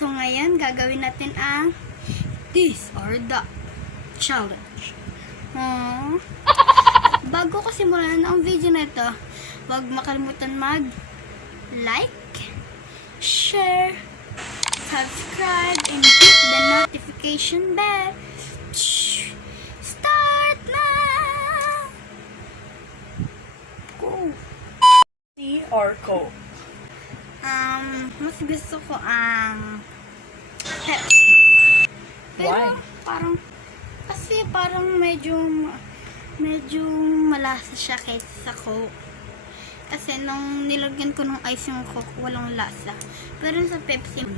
So ngayon, gagawin natin ang This or That Challenge. Bago ko simulan ang video na ito, huwag makalimutan mag-like, share, subscribe, and hit the notification bell. Start na! Go! Tea or Coke? Mas gusto ko ang Pepsi. Pero Why? parang medyo malasa siya kaysa sa Coke. Kasi nung nilagyan ko ng ice yung Coke, walang lasa. Pero sa Pepsi,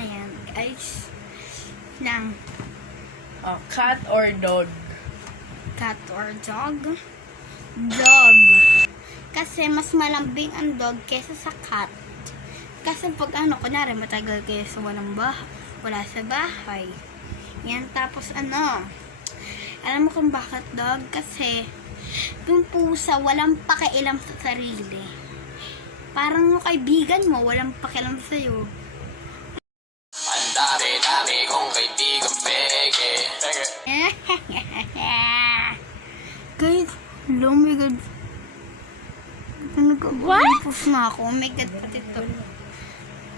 ayan, ice lang. Cat or dog? Cat or dog? Dog. Kasi mas malambing ang dog kaysa sa cat. Kasi pag kunyari matagal kayo sa wala sa bahay. Yan, tapos alam mo kung bakit dog? Kasi yung pusa walang pakialam sa sarili. Parang yung kaibigan mo walang pakialam sa'yo. Ang dami kong kaibigan peke. Guys, oh my god. What? Na ako. Oh my god, pati ito.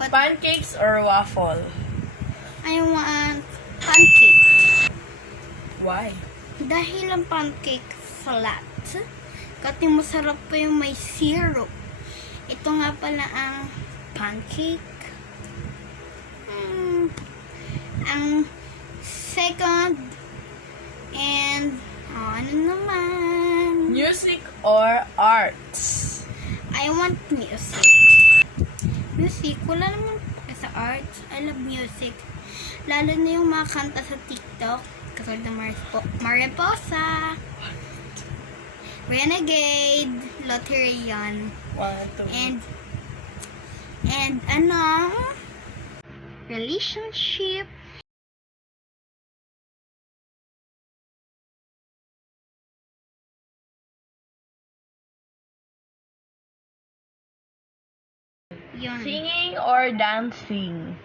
Pancakes or waffle? I want pancake. Why? Dahil ang pancake flat. Kasi masarap pa yung may syrup. Ito nga pala ang pancake. Ang second and ano naman? Music or arts? I want music. Music, wala naman sa arts. I love music. Lalo na yung mga kanta sa TikTok. Katulad ng Mariposa, Renegade, Loterian, and relationship. Yun. Singing or dancing?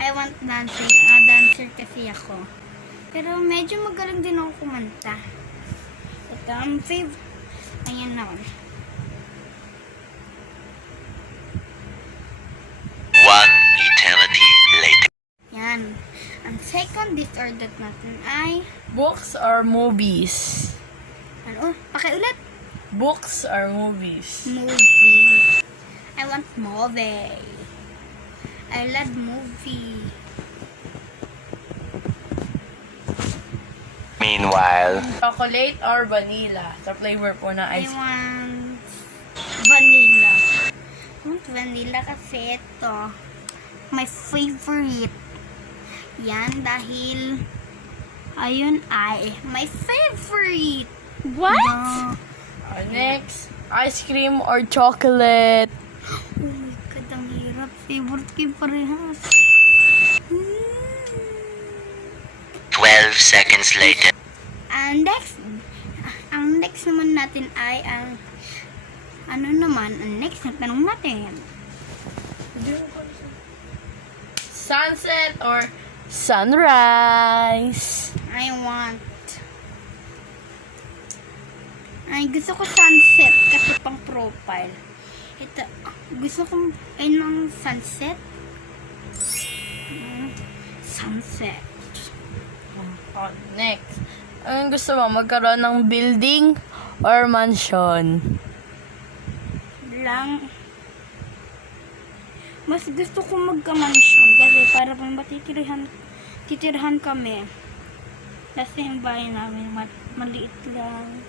I want dancing. Dancer kasi ako. Pero medyo magaling din ako kumanta. Ito ang favorite. Ayan na. One eternity later. Yan. Ang second this or that natin ay Books or movies? pakiulit. Books or movies? Movie. I want movie. I love movie. Meanwhile, Chocolate or vanilla? Sa flavor po ng I ice cream. want vanilla. I want vanilla kasi ito my favorite. Yan dahil ayun ay my favorite. What? Next, ice cream or chocolate? Oh my god, ang hirap. Favorite ko yung parehas. 12 seconds later. Ang next naman natin ay ang next na tanong natin. Sunset or sunrise? Gusto ko sunset kasi pang profile. Ito, gusto kong ng sunset. Sunset. Next. Anong gusto mo? Magkaroon ng building or mansion? Mas gusto ko magka-mansion kasi para pang titirahan kami. Kasi yung bahay namin maliit lang.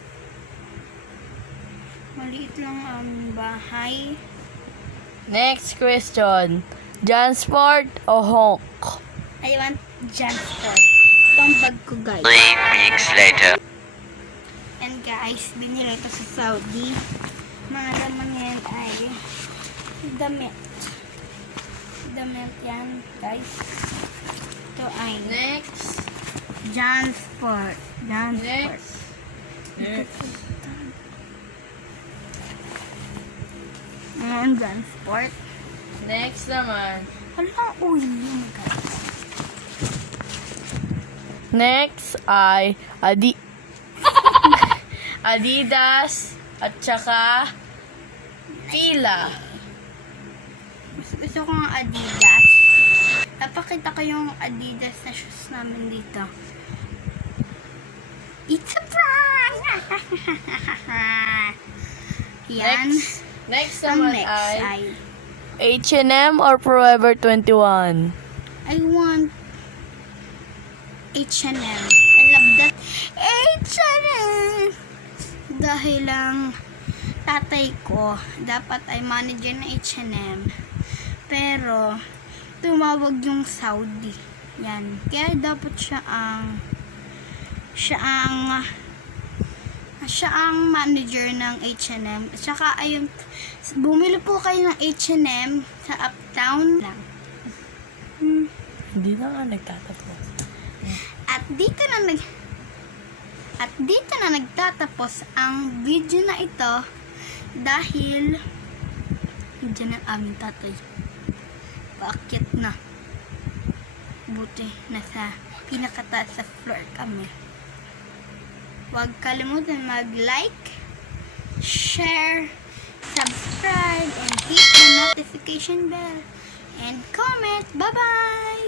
Maliit lang ang bahay. Next question. Jansport o Honk? I want Jansport. Ito ang bag ko, guys. 3 weeks later. And guys, binili ito sa Saudi. Mga laman yan ay damit. Damit yan, guys. Ito ay Next. Jansport. Next. Ayan, Jansport. Next naman. Hala, uy, oh my God. Next ay Adidas at saka Fila. Gusto ko ng Adidas. Napakita ko yung Adidas na shoes namin dito. It's a prank! Yan. Next Ang naman next ay ay H&M or Forever 21. I want H&M. I love that H&M. Dahil lang tatay ko dapat ay manager ng H&M. Pero tumawag yung Saudi. Yan. Kaya dapat siya ang manager ng H&M. At saka ayun, bumili po kayo ng H&M sa Uptown lang. Hindi na nga nagtatapos. At dito na nagtatapos ang video na ito dahil dyan ang aming tatay. Paakyat na. Buti nasa pinakataas sa floor kami. Huwag kalimutan mag-like, share, subscribe, and hit the notification bell. And comment. Bye-bye!